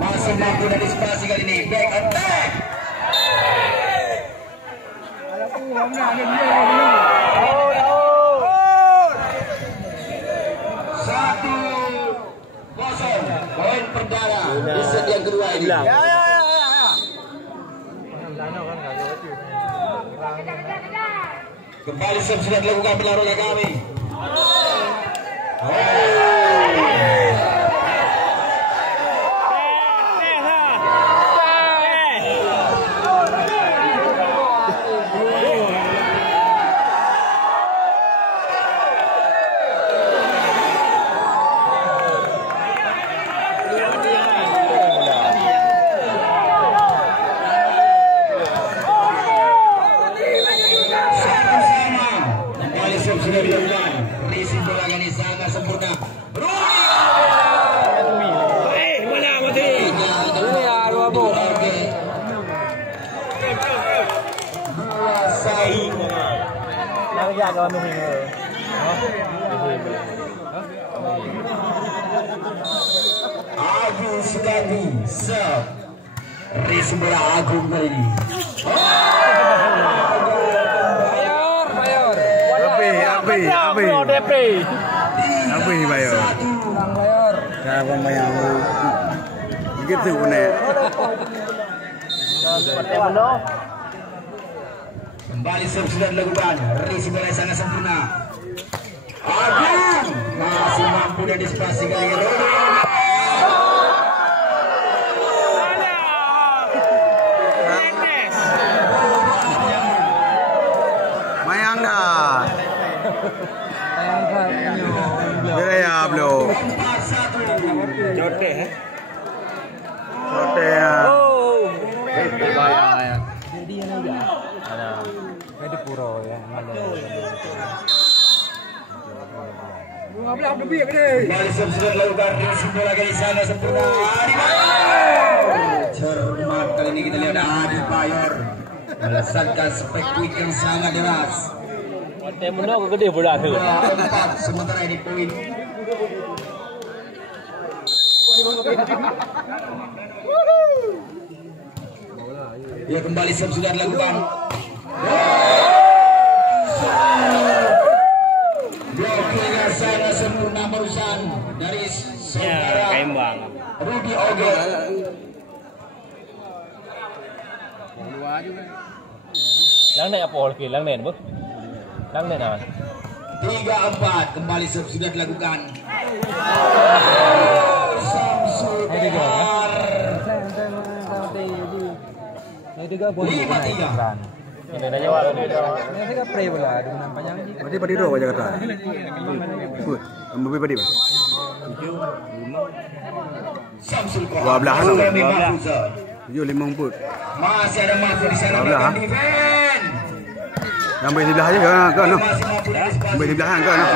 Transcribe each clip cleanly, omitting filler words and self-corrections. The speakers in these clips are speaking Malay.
Masih mampu dari spasi kali ini. Back attack. Satu kosong. Poin perdana di set yang kedua ini. Kembali sudah dilakukan pelari oleh kami. Sudah dilakukan, risi bola ini sangat sempurna. Mana mati? Agung sekali, serve. Risi bola Agung kali ini. Apa ini bayar? Jangan bayar. Begitu nih. Kembali sudah dilakukan. Risi bola sangat sempurna. Agung masih mampu dan disipasi kali ini. Kembali sudah dilakukan risi bola kali sana sempurna. Cermat kali ini kita lihat Adi Payor melesatkan spek quick yang sangat deras. Temennya gede bola tuh. 4 sementara ini poin. Ya kembali sudah dilakukan. Bloknya sangat sempurna barusan dari saudara Rudy Oge. Lang này apa lagi? Lang này bu? Lang này nào? 3-4 kembali sudah dilakukan. Ini aja wala ni. Ini kan play bola dengan panjang. Berarti pada dua wajah kata. Good. Ambil pada dia. 12 7 Masih ada mampu di sana. Defend. Yang di sebelah aja kan, no. Yang di belakang kan, no.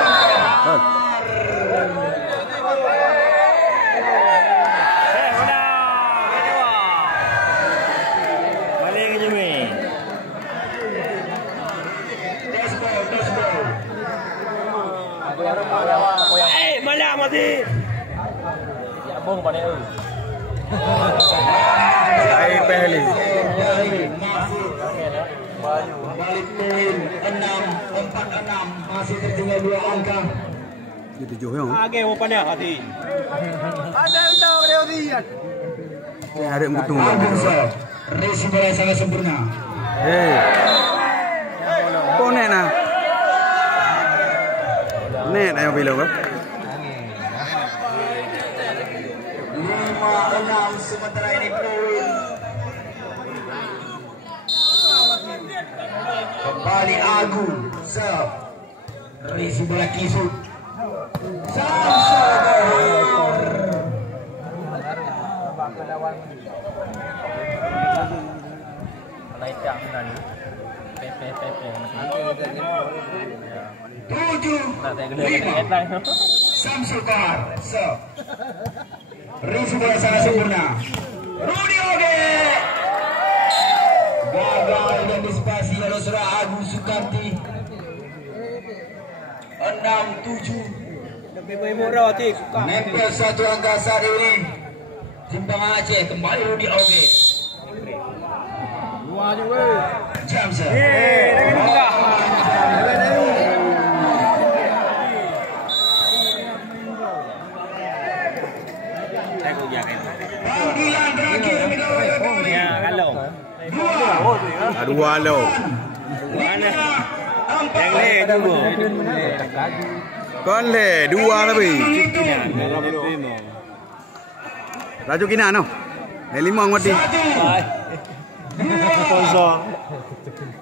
Malah mati. Ya bong pada itu. Ai pehli. Balik poin 6-4-6 masih tertinggal 2 angka. Di 7 yang. Age mau pada hati. Ada tahu dia dia. Ada mutung. Resi bola sangat sempurna. Konek nah. Net ayo bilang kan. 5-6 sementara ini poin. Kembali Agung serve. Resi bola kisut. Naikkan nan. PP 7-5 Samsul Bahar serve. Resi bola sangat sempurna. Rudy Oge gagal dan disipasi oleh saudara Agung Sukamti. 6-7 Ibu-ibu roti suka. Nempel 1 angka saat ini. Simpang Aceh kembali Rudi Oge. Dua juga. Jamsa. Panggilan terakhir Ya, kalau. Aduh walau. Yang le dulu. Kon le dua tapi. Raju kina no. Le 5 ngoti. 0.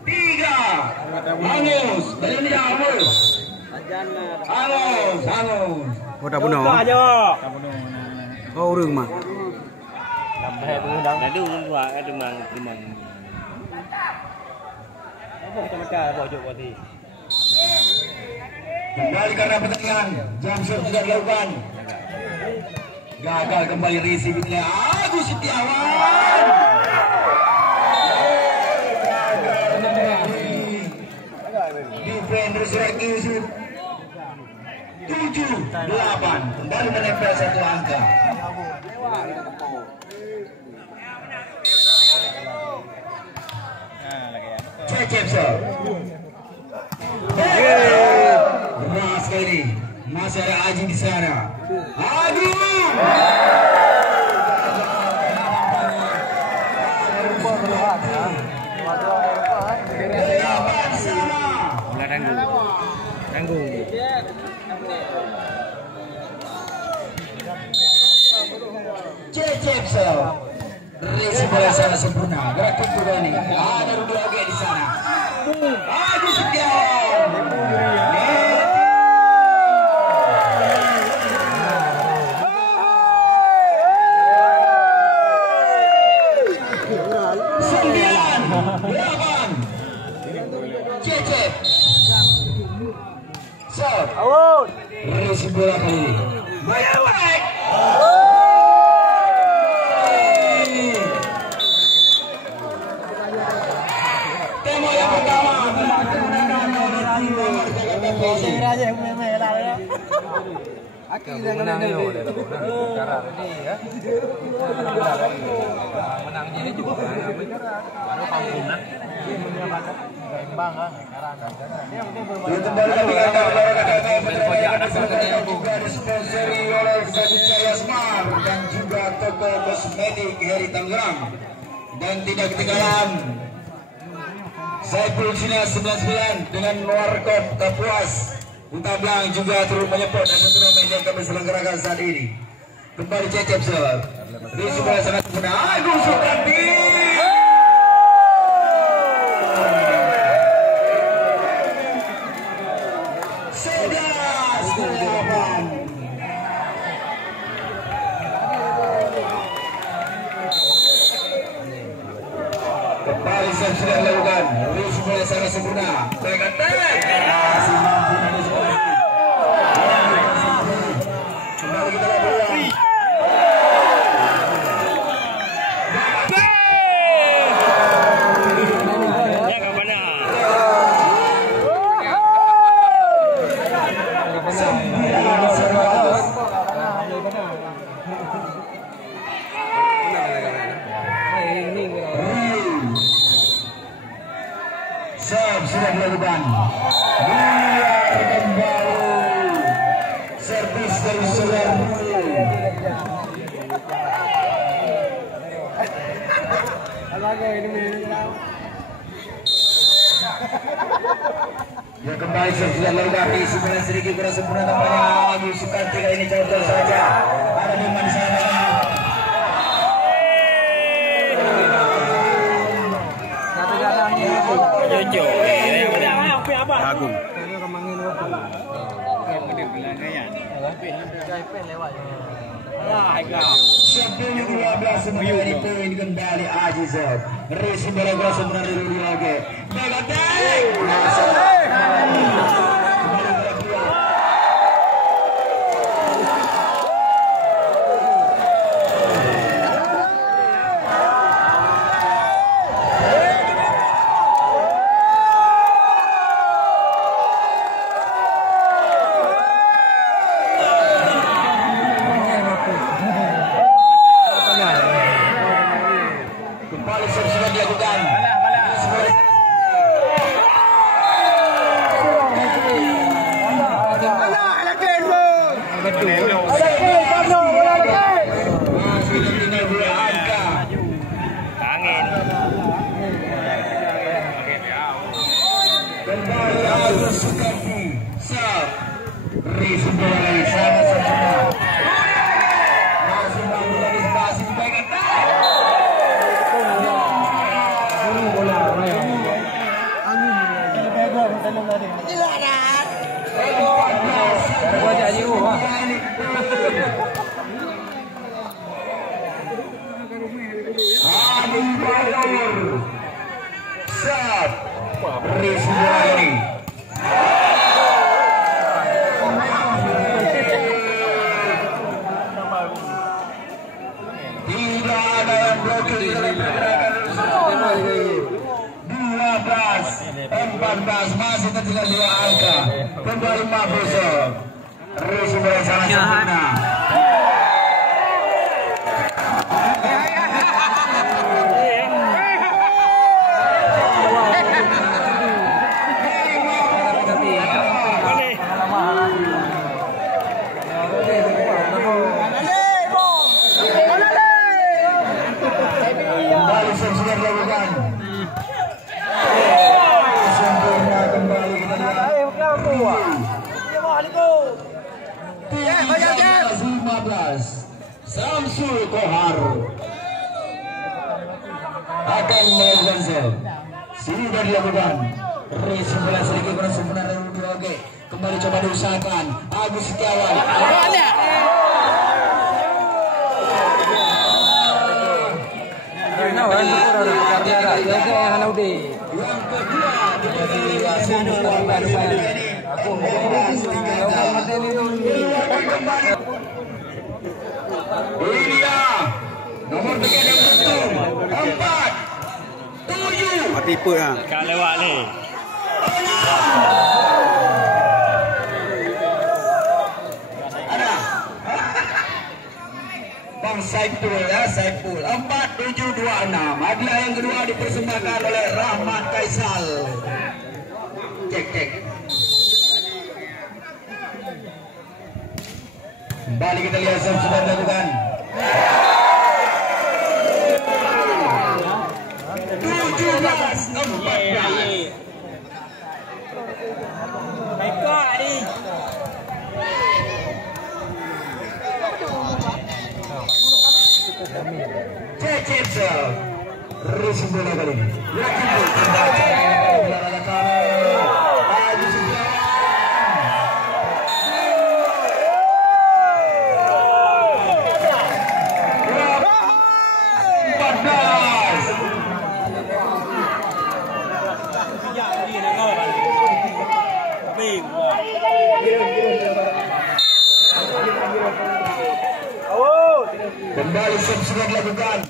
3. Angus, belum Angus. Angus. Oh tak puno. Oh urang mah. Lambat tu dah. Dah tu buat ada mang. Apa kita makan pojok tadi. Kembali karena pertandingan. Jam shot juga dilakukan. Gagal kembali receive oleh Agus Setiawan. Defender Surat Yusuf 7-8 kembali menempel 1 angka. Cecep sir. Keras sekali. Masih ada Aji di sana. Aji. Tanggung. Cecep sir. Resi bola sana sempurna. Gerak kedua ini. Ada Rudi Oge di sana. Agus Setiawan. Cecep. Sir. Resi bola kali ini. Baik. Tema yang pertama. Aja yang punya merah ya. Aki yang menang ya. Menangnya ini juga baru panggungan. Kembang kan, dan juga toko kosmetik Heri Tangerang. Dan tidak ketinggalan Saiful Cina 99 dengan Warkop Kapuas Utablang juga turut menyebut dan turnamen yang kami selenggarakan saat ini. Kembali Cecep sir. Di sebelah sangat sempurna. Agus Suprandi. Kembali saya sudah lakukan. Di sebelah sangat sempurna. Saya katakan. Masih mampu dan seperti ini. Kembali kita lakukan. Sudah dilakukan. Kembali servis dari Sularni. Ya kembali servis sudah dilakukan di sebelah sedikit kurang sempurna tampaknya Agus Sukanti kali ini contoh saja. Ada di mana sana. Agung. Sebelum 12 menjadi poin kembali Aziz. Resi bola sebenarnya Rudi Oge. Megatek. Masih tertinggal 2 angka. Kembali Agus Sukarti. Sab. Risu bola lagi sangat sempurna. Masih mampu dari spasi kebaikan. Amin Badur. Sab. Risu bola ini. Tidak ada yang blokir dalam pergerakan 12-14 masih tertinggal 2 angka. Kembali Mabuso. Risu bola sangat sempurna. Kembali sudah dilakukan. Sempurna kembali kita lihat. 15 Samsul Kohar akan melakukan serve. Sudah dilakukan. Risu bola sedikit kurang sempurna dari Udoge. Kembali coba diusahakan. Agus Setiawan. Ini dia nomor 3 yang beruntung 4-7 Mati pun lah. Kak lewat ni. ada Bang Saiful ya, Saiful 4-7-2-6. Hadiah yang kedua dipersembahkan oleh Rahmat Kaisal. Cek. Kembali kita lihat sudah dilakukan. 17-14. Cecep serve. Risu bola kali ini. Yakin kembali. Agus Setiawan. Kembali sudah dilakukan.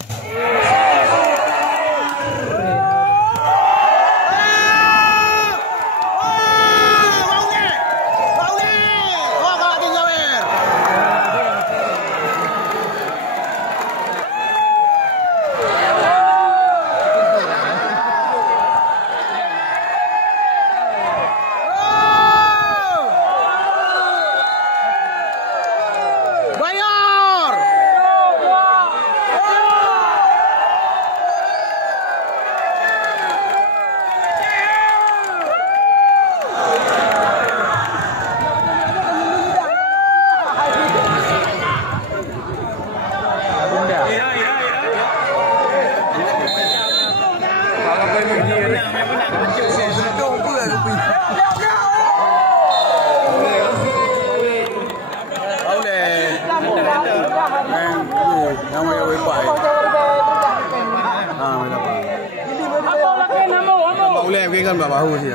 Kan bahu sih.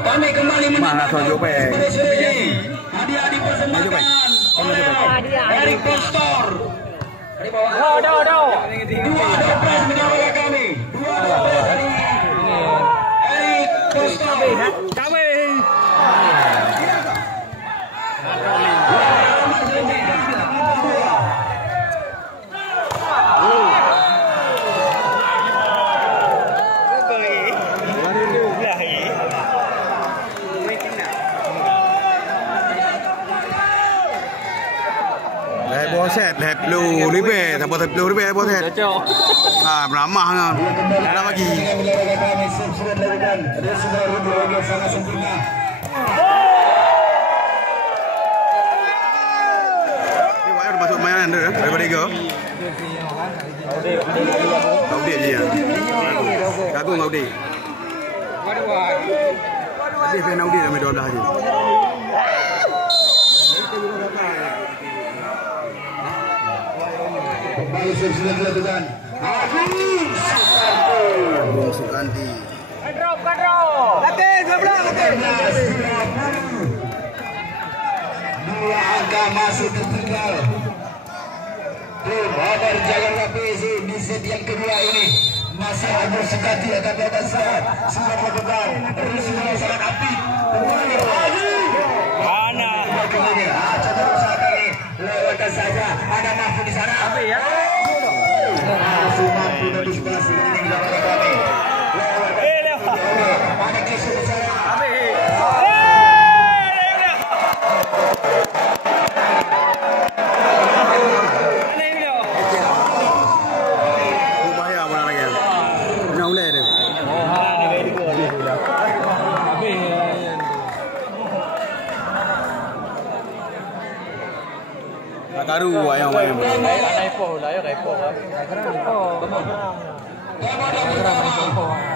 Kami kembali Mana sojo pe. Hadiah dipersembahkan oleh Erik Postor. Dari bawah. Dua dompet menyambut kami. Dua dompet dari Erik Postor. Kami. Boset lep lu ribe, tak boset lu ribe boset. Cocok. Ah, beramah kan. Dah bagi. Sudah dilakukan. Dia sudah rugi sangat sempurna. Ni wire masuk mainan dia daripada tiga. Kau dia dia. Kagum kau dia. Tadi saya nak dia sampai 12 je. Kembali sudah dilakukan. Agung Sukanti. Latih, sebelah latih. Dua angka masih tertinggal. Babar jalan lapis di set yang kedua ini masih Agung Sukanti akan dapat saat sudah melakukan risiko sangat api. Kembali lagi. Mana? Coba usaha kali lewatkan saja. Ada Mahfud di sana. Apa ya? Masih mampu antisipasi ini dilakukan kami. Ada kisah di sana. Bahaya bola lagi. Nak ulai dia. Tak karu ayam ayam.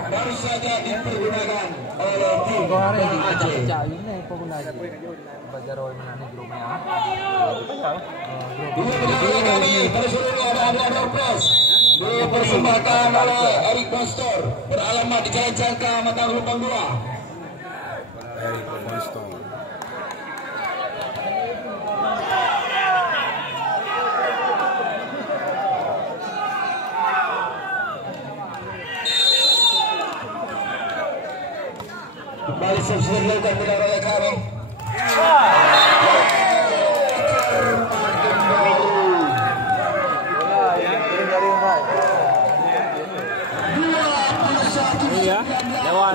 Baru saja dipergunakan oleh tim Aceh. Dipersembahkan oleh Erik Bonstor beralamat di Jalan Cangka Matang Lubang 2. Erik Bonstor. Kembali sudah dilakukan bila oleh kami. Iya,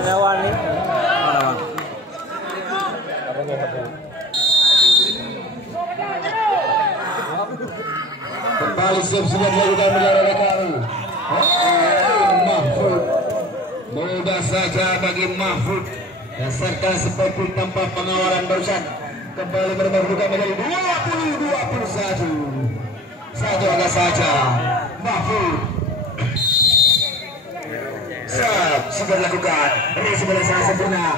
lewat ni. Kembali sudah dilakukan bila oleh kami. Mahfud. Mudah saja bagi Mahfud. Serta seperti tanpa pengawalan barusan kembali berbuka menjadi 20-21. Satu angka saja Mahfud. Sudah dilakukan. Ini sebenarnya sangat sempurna.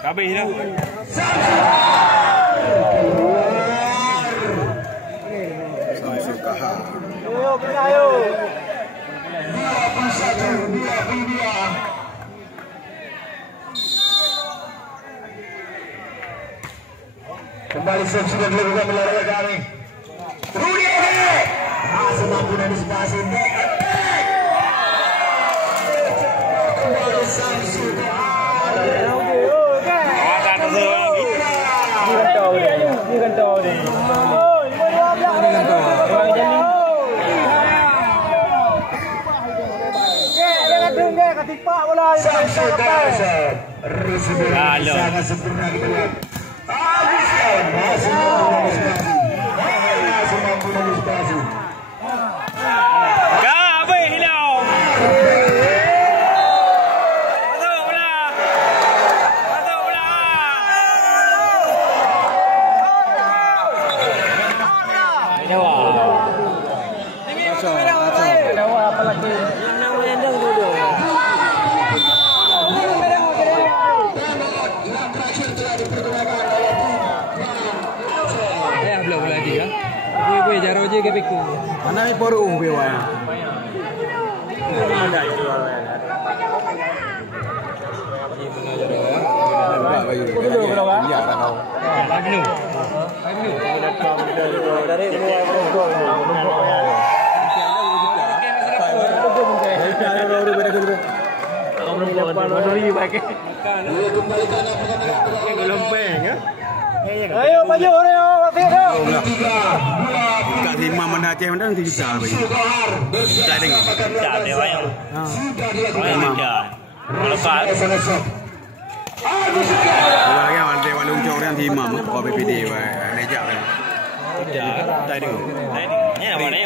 Habis dah. Samsul Kahar. Ayo, benar ayo. 21-22. Kembali sudah dilakukan oleh kami. Rudi Oke. Masih mampu antisipasi. Kembali Samsul Kahar. Samsul Kahar sangat sempurna kita lihat. Masih mampu antisipasi. Mana ni poru bewa. Mandori pakai. Kembalikan pertandingan Lempeng ya. Ayo maju Oreo, mati dong. Kat lima mana Aceh mana 7 juta bagi. tak Tak ada wayang. Wayang dah. Lepas. Kalau lagi mana walung cok orang lima mah kau BPD nejak kan. Tak ada. Ni apa ni?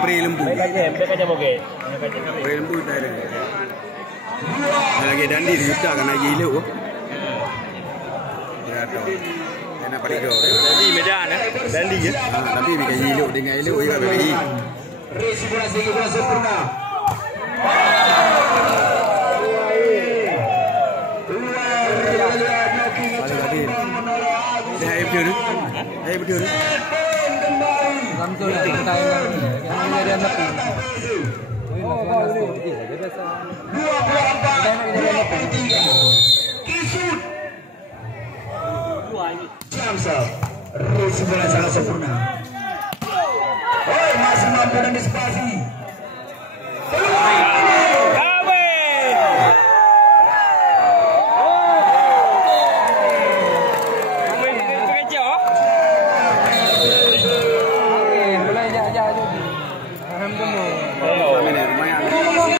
Pre lembu. Mereka moge. Pre lembu tak ada. Lagi dandi 7 juta kan aja elok. Ya tu. Enak pada kau. Dandi Medan eh. Dandi ya. Tapi bikin elok dengan elok juga BPD. Resi bola segi bola sempurna. Saya betul tu. Saya betul tu. Langsung lah kita yang dari anak tu. Oh, kau ni. Dia biasa. 24-23. Kisut. Jamsa. Resi bola sangat sempurna. Oh, masih mampu dan disipasi.